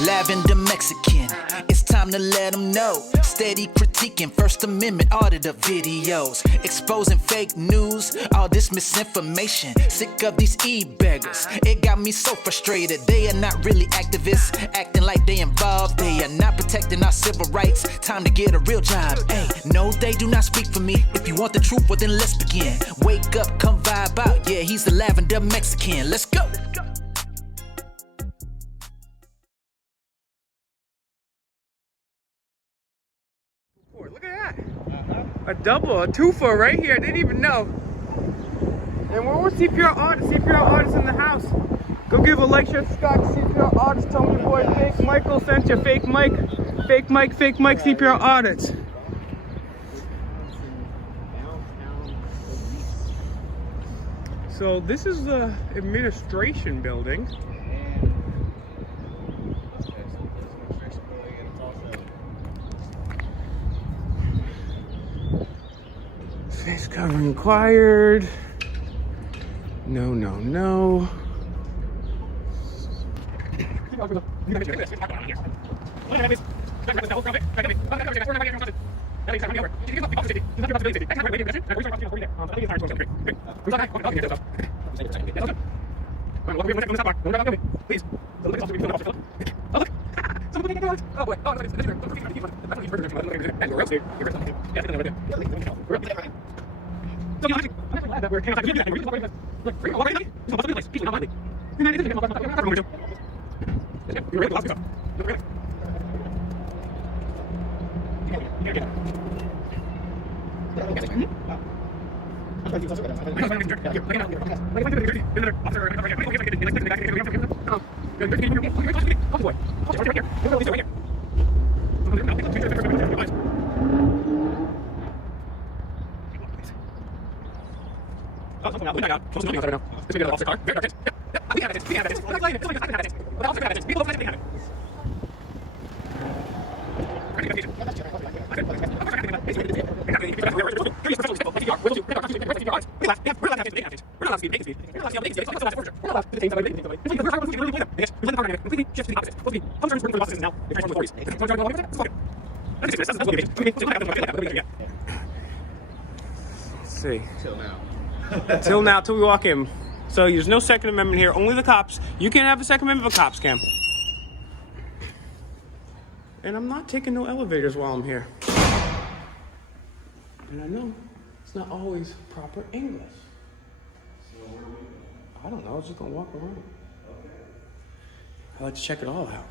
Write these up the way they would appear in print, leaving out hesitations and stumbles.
Lavender Mexican, it's time to let them know. Steady critiquing First Amendment auditor videos, exposing fake news, all this misinformation. Sick of these e-beggars, it got me so frustrated. They are not really activists, acting like they involved. They are not protecting our civil rights. Time to get a real job. Hey, no, they do not speak for me. If you want the truth, well then let's begin. Wake up, come vibe out. Yeah, he's the Lavender Mexican. Let's go. Look at that. A double, a twofer right here. I didn't even know. And we're CPR artists in the house. Go give a like, share, subscribe to CPR artists. Tell me your boy Fake Michael sent you. Fake Mike, CPR artists. So this is the administration building. Face covering required. No, no, no. See. Till now, till we walk in. So there's no Second Amendment here, only the cops. You can't have a Second Amendment of a cops camp. And I'm not taking no elevators while I'm here. And I know it's not always proper English. So where are we going? I don't know, I was just gonna walk around. Okay. I like to check it all out.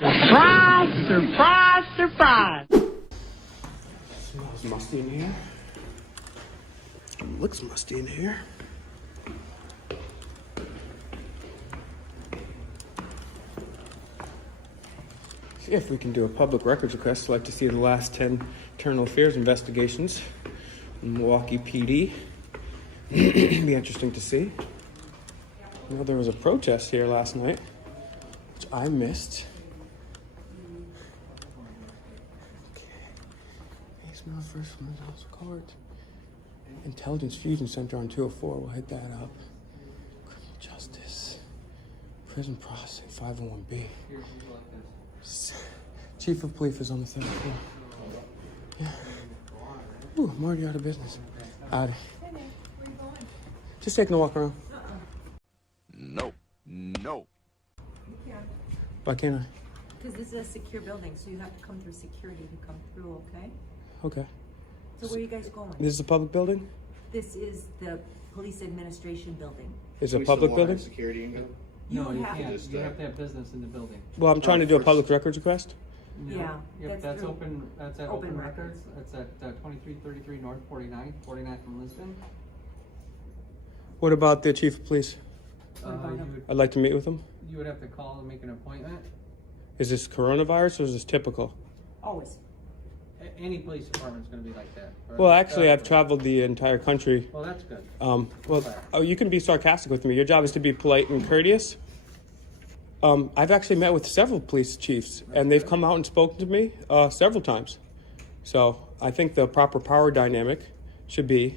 Surprise, surprise, surprise. Smells musty in here. Looks musty in here. See if we can do a public records request. I'd like to see the last 10 internal affairs investigations in Milwaukee PD. Be interesting to see. I know there was a protest here last night, which I missed. Smells first from the House of Court. Intelligence Fusion Center on 204. We'll hit that up. Criminal Justice. Prison Processing 501B. Chief of Police is on the 3rd floor. Yeah. Ooh, I'm already out of business. Howdy. Just taking a walk around. No. No. Why can't I? Because this is a secure building, so you have to come through security to come through, okay? Okay. So where are you guys going? This is a public building? This is the police administration building. Is it a public building? Security and go? You No, you have- can't. You have to have business in the building. Well, I'm trying to do a public records request. No. Yeah, Yep, that's through open. That's at Open Open Records. Records. That's at 2333 North 49th from Lisbon. What about the chief of police? I'd like to meet with him. You would have to call and make an appointment. Is this coronavirus or is this typical? Always. Any police department is going to be like that. Right? Well, actually, I've traveled the entire country. Well, that's good. You can be sarcastic with me. Your job is to be polite and courteous. I've actually met with several police chiefs, and they've come out and spoken to me several times. So I think the proper power dynamic should be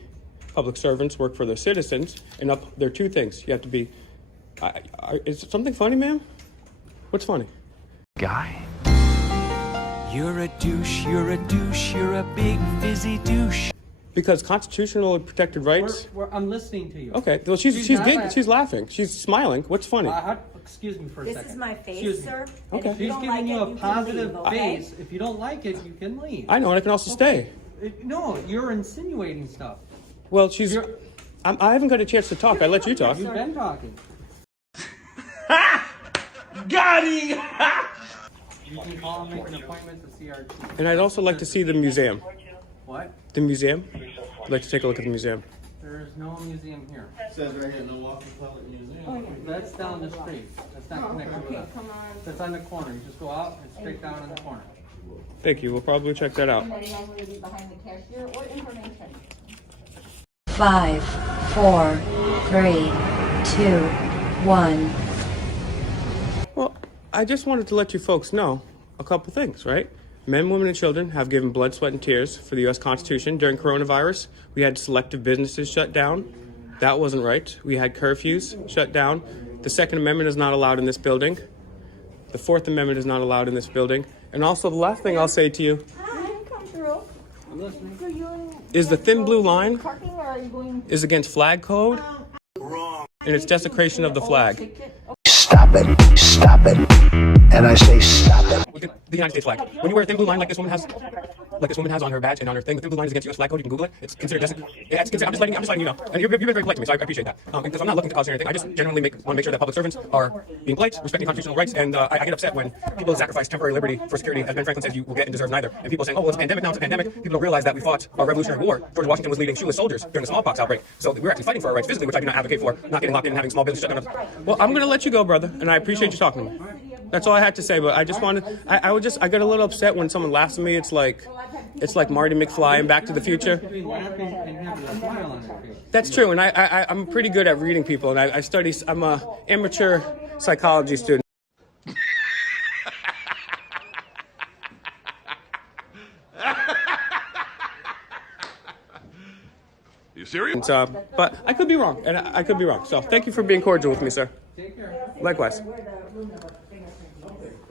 public servants work for their citizens, and there are two things. You have to be Is something funny, ma'am? What's funny? Guy. You're a douche, you're a douche, you're a big fizzy douche. Because constitutional and protected rights. I'm listening to you. Okay, well she's not good. laughing. She's laughing. She's smiling. What's funny? Excuse me for a This second. is my face, Excuse me. sir. Okay. And if you She's don't giving like you it, a can positive leave, okay? face. If you don't like it, you can leave. I know, and I can also stay. No, you're insinuating stuff. Well, I haven't got a chance to talk. I let you talk. You've been talking. Got him! You can call and make an appointment to CRT. And I'd also like to see the museum. What? The museum? I'd like to take a look at the museum. There's no museum here. Says right here, Milwaukee Public Museum. That's down the street. That's not connected with us. That's on the corner. You just go out and straight down in the corner. Thank you. We'll probably check that out. Behind the cashier or information. 5, 4, 3, 2, 1. Well, I just wanted to let you folks know a couple things, right? Men, women, and children have given blood, sweat, and tears for the U.S. Constitution. During coronavirus, we had selective businesses shut down. That wasn't right. We had curfews shut down. The Second Amendment is not allowed in this building. The Fourth Amendment is not allowed in this building. And also, the last thing I'll say to you is the thin blue line is against flag code, and it's desecration of the flag. Stop it. Stop it. And I say stop it. Look at the United States flag. When you wear a thin blue line like this woman has on her badge and on her thing, the thin blue line is against U.S. flag code. You can Google it. It's considered I'm just letting you know. And you've been very polite to me, so I appreciate that. Because I'm not looking to cause anything. I just generally want to make sure that public servants are being polite, respecting constitutional rights, and I get upset when people sacrifice temporary liberty for security. As Ben Franklin says, you will get and deserve neither. And people saying, oh, well, it's a pandemic now, it's a pandemic. People don't realize that we fought our Revolutionary War. George Washington was leading shoeless soldiers during the smallpox outbreak. So we're actually fighting for our rights physically, which I do not advocate for, not getting locked in and having small business shut down. Well, I'm going to let you go, brother, and I appreciate you talking to me. That's all I had to say, but I just wanted, I got a little upset when someone laughs at me. It's like Marty McFly in Back to the Future. That's true, and I'm pretty good at reading people, and I'm a amateur psychology student. You serious? But I could be wrong, and I could be wrong. So thank you for being cordial with me, sir. Likewise.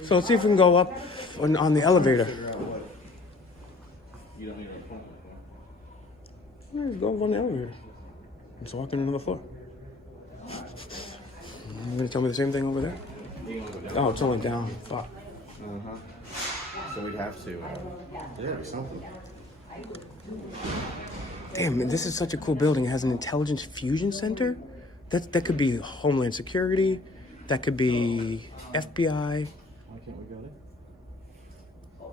So let's see if we can go up on the elevator. Let's go up on the elevator. Let's walk in another floor. You're gonna tell me the same thing over there? Oh, it's only down. Fuck. So we'd have to, something. Damn, man, this is such a cool building. It has an intelligence fusion center. That could be Homeland Security. That could be FBI. Why can't we go there?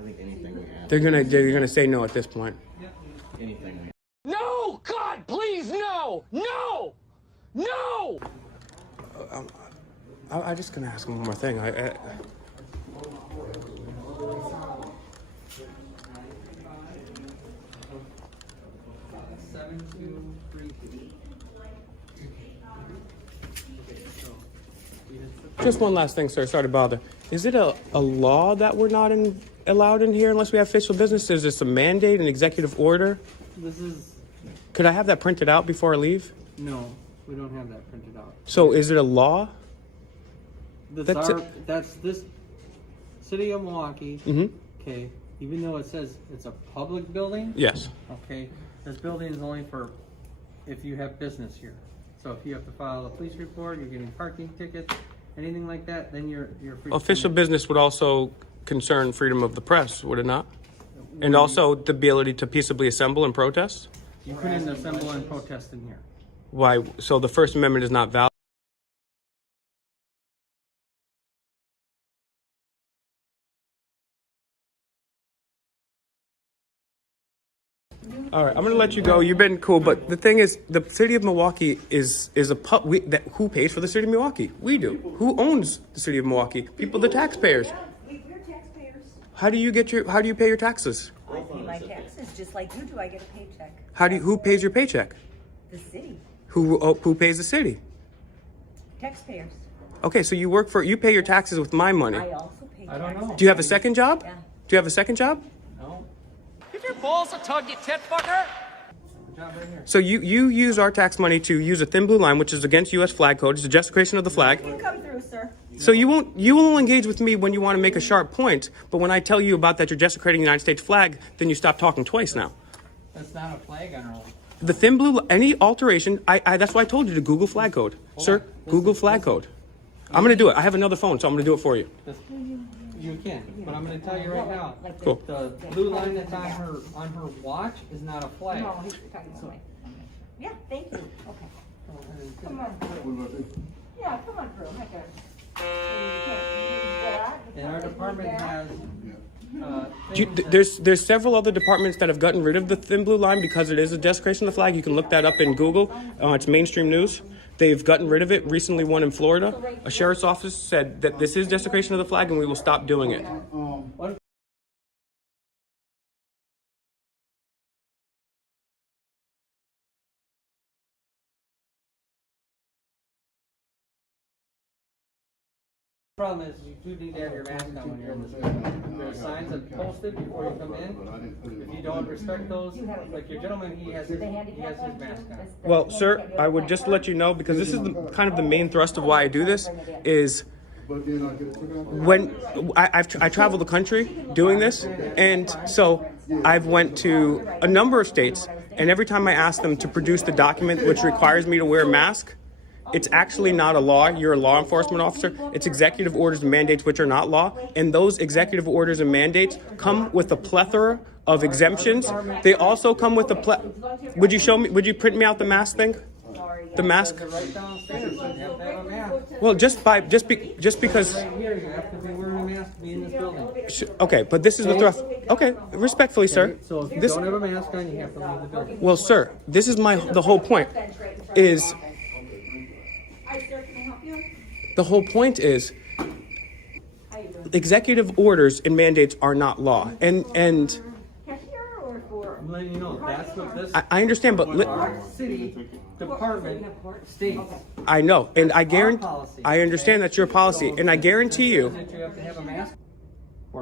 I think anything we have. They're gonna say no at this point. Anything we have. No! God, please, no! No! No! I'm just gonna ask him one more thing. Just one last thing, sir. Sorry to bother. Is it a law that we're not allowed in here unless we have official business? Is this a mandate, an executive order? This is... Could I have that printed out before I leave? No, we don't have that printed out. So is it a law? That's this City of Milwaukee. Mm-hmm. Okay, even though it says it's a public building. Yes. Okay, this building is only for if you have business here. So if you have to file a police report, you're getting parking tickets, anything like that, then you're free. Official business would also concern freedom of the press, would it not? And also the ability to peaceably assemble and protest? You couldn't assemble and protest in here. Why? So the First Amendment is not valid? All right, I'm gonna let you go. You've been cool, but the thing is, the city of Milwaukee is a who pays for the city of Milwaukee? We do. Who owns the city of Milwaukee? People, the taxpayers. We're taxpayers. How do you pay your taxes? I pay my taxes just like you do. I get a paycheck. Who pays your paycheck? The city. Who pays the city? Taxpayers. Okay, so you pay your taxes with my money. I also pay taxes. I don't know. Do you have a second job? Yeah. Do you have a second job? No. Give your balls a tug, you tit fucker! Not right here. So you use our tax money to use a thin blue line, which is against U.S. flag code. It's a desecration of the flag. You can come through, sir. So you will engage with me when you want to make a sharp point, but when I tell you about that you're desecrating the United States flag, then you stop talking twice now. That's not a flag on our line. The thin blue, any alteration, that's why I told you to Google flag code. Sir, Google flag code. I'm going to do it. I have another phone, so I'm going to do it for you. You can, but I'm going to tell you right now. Cool. The blue line that's on her watch is not a flag. No, he's talking to me. Yeah, thank you. Okay. Come on through. Yeah, come on through. I got it. And our department has. There's several other departments that have gotten rid of the thin blue line because it is a desecration of the flag. You can look that up in Google. It's mainstream news. They've gotten rid of it. Recently, one in Florida. A sheriff's office said that this is desecration of the flag and we will stop doing it. The problem is you do need to have your mask on when you're in this building. There are signs that are posted before you come in. If you don't respect those, like your gentleman, he has his mask on. Well, sir, I would just let you know, because this is kind of the main thrust of why I do this, is when I travel the country doing this, and so I've went to a number of states, and every time I ask them to produce the document which requires me to wear a mask, it's actually not a law. You're a law enforcement officer. It's executive orders and mandates which are not law. And those executive orders and mandates come with a plethora of exemptions. They also come with a would you show me, would you print me out the mask thing? The mask? Well, just because. Right here, you have to be wearing a mask to be in this building. Okay, but this is the thrust. Okay, respectfully, sir. So if you don't have a mask on, you have to leave the building. Well, sir, this is the whole point. Is the whole point is executive orders and mandates are not law. And I'm letting you know, that's what this. I understand, but our city department states. I know, and I understand that's your policy, and I guarantee you. That you have to have a mask.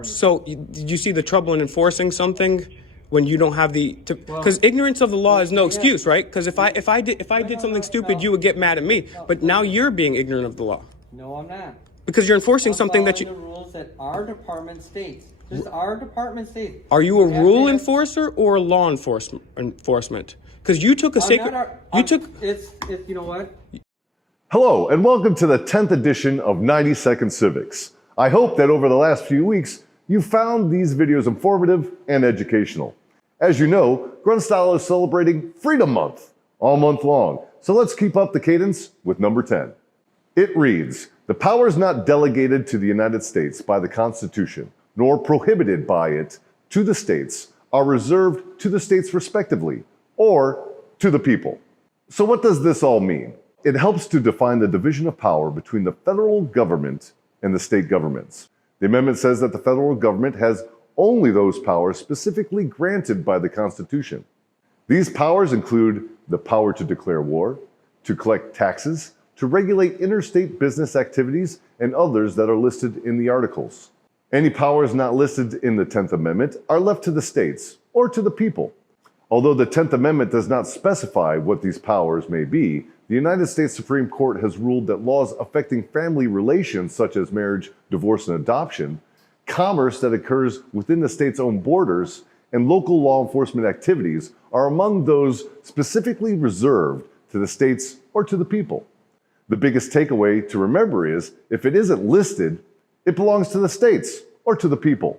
So, did you see the trouble in enforcing something when you don't have because ignorance of the law is no excuse, right? Because if I did something stupid, you would get mad at me. But now you're being ignorant of the law. No, I'm not. Because you're enforcing something that you. The rules that our department states. Just our department states. Are you a rule enforcer or a law enforcement? Because you took a sacred. It's you know what? Hello, and welcome to the 10th edition of 90 Second Civics. I hope that over the last few weeks, you found these videos informative and educational. As you know, Grunstyle is celebrating Freedom Month all month long, so let's keep up the cadence with number 10. It reads, "The powers not delegated to the United States by the Constitution, nor prohibited by it to the states, are reserved to the states respectively, or to the people." So what does this all mean? It helps to define the division of power between the federal government and the state governments. The amendment says that the federal government has only those powers specifically granted by the Constitution. These powers include the power to declare war, to collect taxes, to regulate interstate business activities, and others that are listed in the articles. Any powers not listed in the 10th Amendment are left to the states or to the people. Although the 10th Amendment does not specify what these powers may be, the United States Supreme Court has ruled that laws affecting family relations such as marriage, divorce, and adoption, commerce that occurs within the state's own borders, and local law enforcement activities are among those specifically reserved to the states or to the people. The biggest takeaway to remember is, if it isn't listed, it belongs to the states or to the people.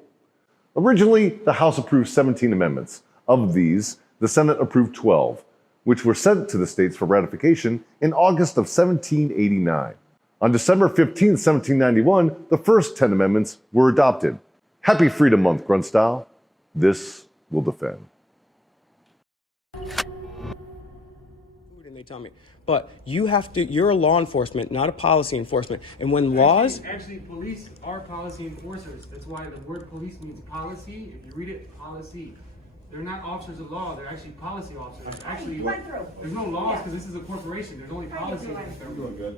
Originally, the House approved 17 amendments. Of these, the Senate approved 12, which were sent to the states for ratification in August of 1789. On December 15, 1791, the first 10 amendments were adopted. Happy Freedom Month, Grunstyle. This will defend. And they tell me, but you're a law enforcement, not a policy enforcement. And when laws. Actually, police are policy enforcers. That's why the word police means policy. If you read it, policy. They're not officers of law. They're actually policy officers. Actually, there's no laws because this is a corporation. There's only policy. You're doing good.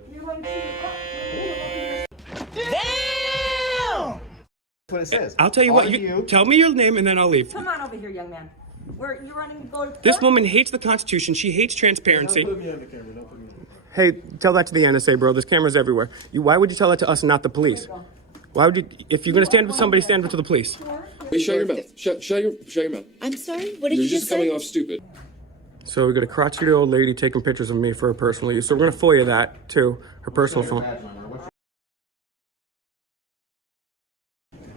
Damn! That's what it says. I'll tell you what. Tell me your name and then I'll leave. Come on over here, young man. Where you're running to go to court? This woman hates the Constitution. She hates transparency. Don't put me on the camera. Don't put me on. Hey, tell that to the NSA, bro. There's cameras everywhere. Why would you tell that to us and not the police? Why would you? If you're gonna stand with somebody, stand with the police. Hey, shut your mouth. Shut your mouth. I'm sorry, what did You're you just say? coming off stupid. So we got a crotchety old lady taking pictures of me for her personal use. So we're gonna FOIA that too, her personal phone.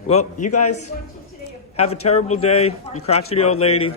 Well, you guys have a terrible day, you crotchety old lady.